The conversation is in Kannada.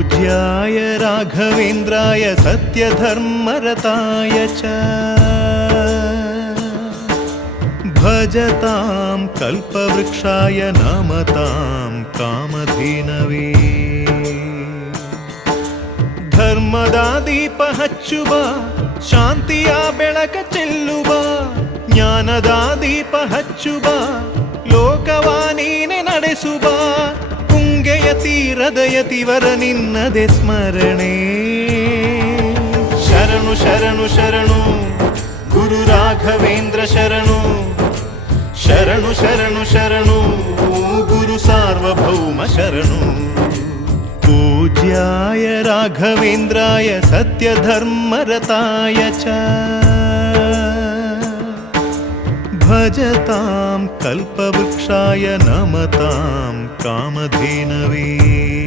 पूज्याय राघवेन्द्राय सत्यधर्मरताय च भजतां कल्पवृक्षाय नमतां कामधेनवे ಧರ್ಮದ ದೀಪ ಹಚ್ಚುವ ಶಾಂತಿಯ ಬೆಳಕ ಚೆಲ್ಲುವ ಜ್ಞಾನದ ದೀಪ ಹಚ್ಚುವ ಲೋಕವ ನೀನೆ ನಡೆಸುವ ತುಂಗೆಯ ತೀರದ ಯತಿವರ ನಿನ್ನದೆ ಸ್ಮರಣೆ ಶರಣು ಶರಣು ಶರಣು ಗುರು ರಾಘವೇಂದ್ರ ಶರಣು ಶರಣು ಶರಣು ಶರಣು ಗುರು ಸಾರ್ವಭೌಮ ಶರಣು पूज्याय राघवेन्द्राय सत्यधर्मरताय च भजतां कल्पवृक्षाय नमतां कामधेनवे